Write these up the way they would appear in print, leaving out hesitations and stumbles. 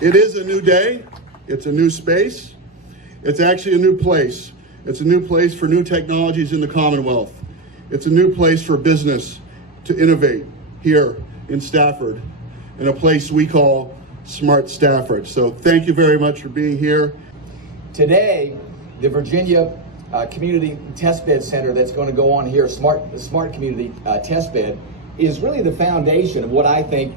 It is a new day. It's a new space. It's actually a new place. It's a new place for new technologies in the Commonwealth. It's a new place for business to innovate here in Stafford, in a place we call Smart Stafford. So thank you very much for being here. Today, the Virginia Community Testbed Center that's going to go on here, the Smart Community Testbed, is really the foundation of what I think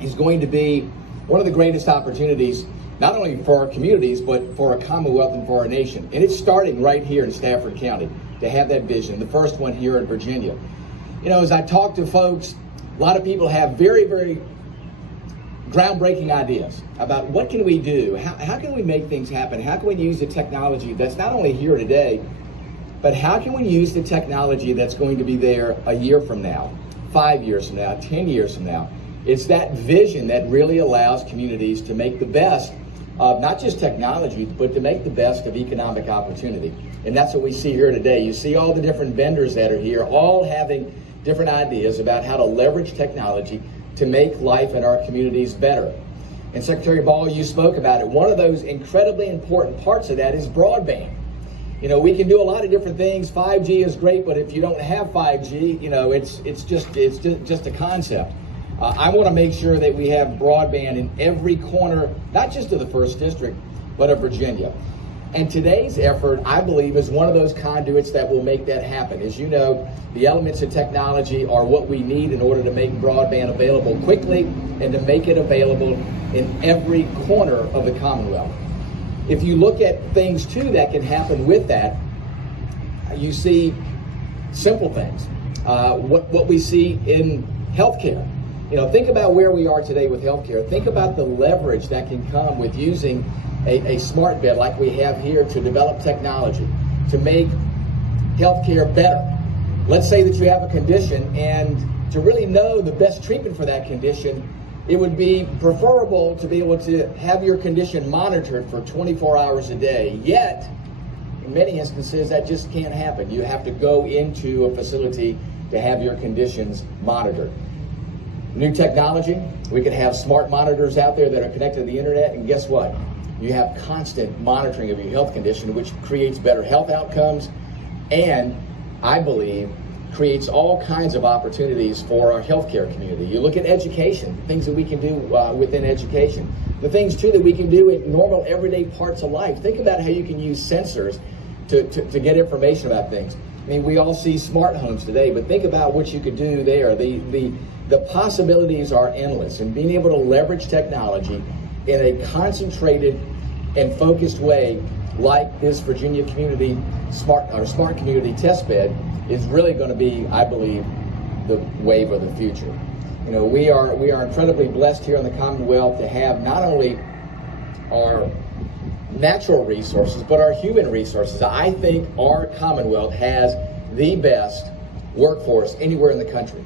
is going to be one of the greatest opportunities, not only for our communities, but for our Commonwealth and for our nation. And it's starting right here in Stafford County to have that vision, the first one here in Virginia. You know, as I talk to folks, a lot of people have very, very groundbreaking ideas about what can we do, how can we make things happen, how can we use the technology that's not only here today, but how can we use the technology that's going to be there a year from now, 5 years from now, 10 years from now. It's that vision that really allows communities to make the best of not just technology, but to make the best of economic opportunity. And that's what we see here today. You see all the different vendors that are here, all having different ideas about how to leverage technology to make life in our communities better. And Secretary Ball, you spoke about it. One of those incredibly important parts of that is broadband. You know, we can do a lot of different things. 5G is great, but if you don't have 5G, you know, it's just a concept. I want to make sure that we have broadband in every corner, not just of the 1st District, but of Virginia. And today's effort, I believe, is one of those conduits that will make that happen. As you know, the elements of technology are what we need in order to make broadband available quickly and to make it available in every corner of the Commonwealth. If you look at things, too, that can happen with that, you see simple things. What we see in healthcare. You know, think about where we are today with healthcare. Think about the leverage that can come with using a smart bed like we have here to develop technology to make healthcare better. Let's say that you have a condition, and to really know the best treatment for that condition, it would be preferable to be able to have your condition monitored for 24 hours a day. Yet, in many instances, that just can't happen. You have to go into a facility to have your conditions monitored. New technology, we could have smart monitors out there that are connected to the internet, and guess what? You have constant monitoring of your health condition, which creates better health outcomes, and I believe creates all kinds of opportunities for our healthcare community. You look at education, things that we can do within education, the things too that we can do in normal everyday parts of life. Think about how you can use sensors to get information about things. I mean, we all see smart homes today, but think about what you could do there. The possibilities are endless, and being able to leverage technology in a concentrated and focused way like this Virginia Smart Community Testbed is really going to be, I believe, the wave of the future. You know, we are incredibly blessed here in the Commonwealth to have not only our natural resources, but our human resources. I think our Commonwealth has the best workforce anywhere in the country.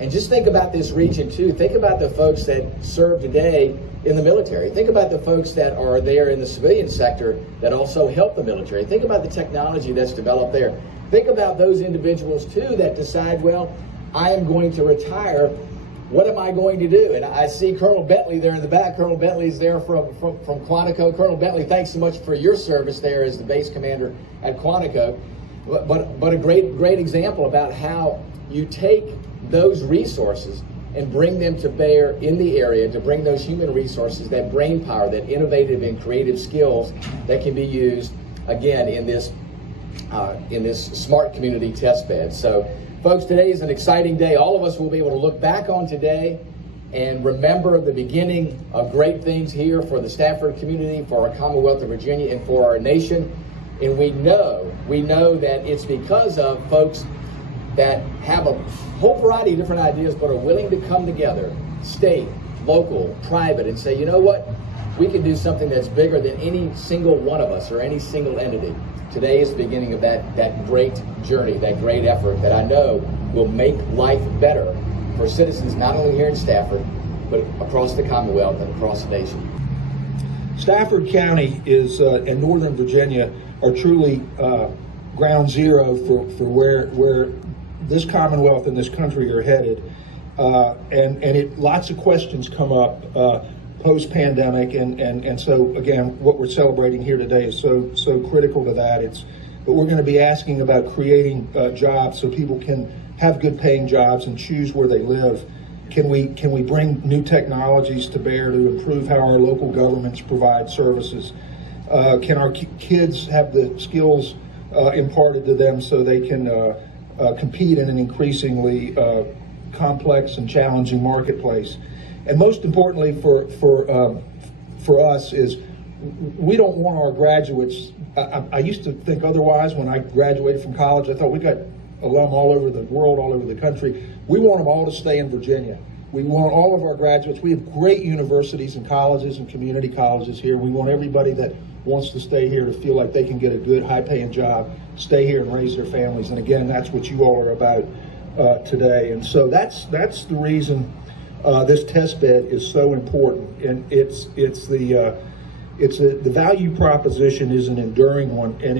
And just think about this region too. Think about the folks that serve today in the military. Think about the folks that are there in the civilian sector that also help the military. Think about the technology that's developed there. Think about those individuals too that decide, well, I am going to retire. What am I going to do? And I see Colonel Bentley there in the back. Colonel Bentley's there from Quantico. Colonel Bentley, thanks so much for your service there as the base commander at Quantico. But a great example about how you take those resources and bring them to bear in the area, to bring those human resources, that brain power, that innovative and creative skills that can be used, again, in this Smart Community Testbed. So, folks, today is an exciting day. All of us will be able to look back on today and remember the beginning of great things here for the Stafford community, for our Commonwealth of Virginia, and for our nation. And we know that it's because of folks that have a whole variety of different ideas but are willing to come together, state, local, private, and say, you know what, we can do something that's bigger than any single one of us or any single entity. Today is the beginning of that great journey, that great effort that I know will make life better for citizens not only here in Stafford, but across the Commonwealth and across the nation. Stafford County is and Northern Virginia are truly ground zero for where this Commonwealth and this country are headed. And lots of questions come up. post-pandemic, and so again, what we're celebrating here today is so critical to that. But we're going to be asking about creating jobs so people can have good paying jobs and choose where they live. Can we bring new technologies to bear to improve how our local governments provide services? Can our kids have the skills imparted to them so they can compete in an increasingly complex and challenging marketplace? And most importantly for us is we don't want our graduates. I used to think otherwise when I graduated from college. I thought we got alum all over the world, all over the country. We want them all to stay in Virginia. We want all of our graduates. We have great universities and colleges and community colleges here. We want everybody that wants to stay here to feel like they can get a good, high-paying job, stay here and raise their families. And again, that's what you all are about today. And so that's the reason this test bed is so important. And the value proposition is an enduring one, and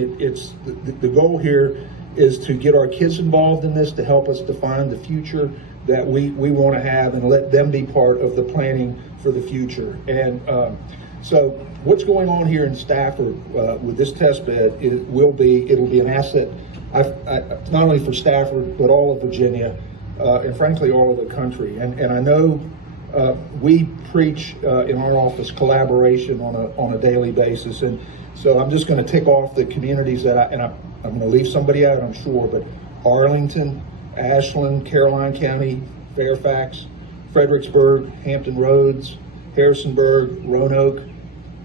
the goal here is to get our kids involved in this, to help us define the future that we want to have, and let them be part of the planning for the future. And so what's going on here in Stafford with this test bed, it'll be an asset, not only for Stafford, but all of Virginia, and frankly, all of the country. And I know we preach in our office collaboration on a daily basis. And so I'm just going to tick off the communities that I'm going to leave somebody out, I'm sure, but Arlington, Ashland, Caroline County, Fairfax, Fredericksburg, Hampton Roads, Harrisonburg, Roanoke,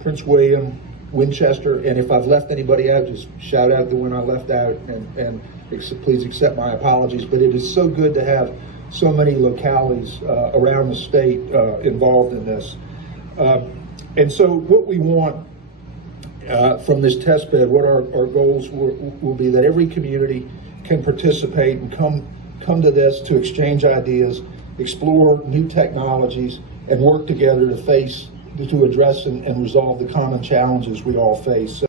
Prince William, Winchester, and if I've left anybody out, just shout out the one I left out, and please accept my apologies. But it is so good to have so many localities around the state involved in this. And so what we want from this test bed, what our goals will be, that every community can participate and come to this to exchange ideas, explore new technologies, and work together to address and resolve the common challenges we all face.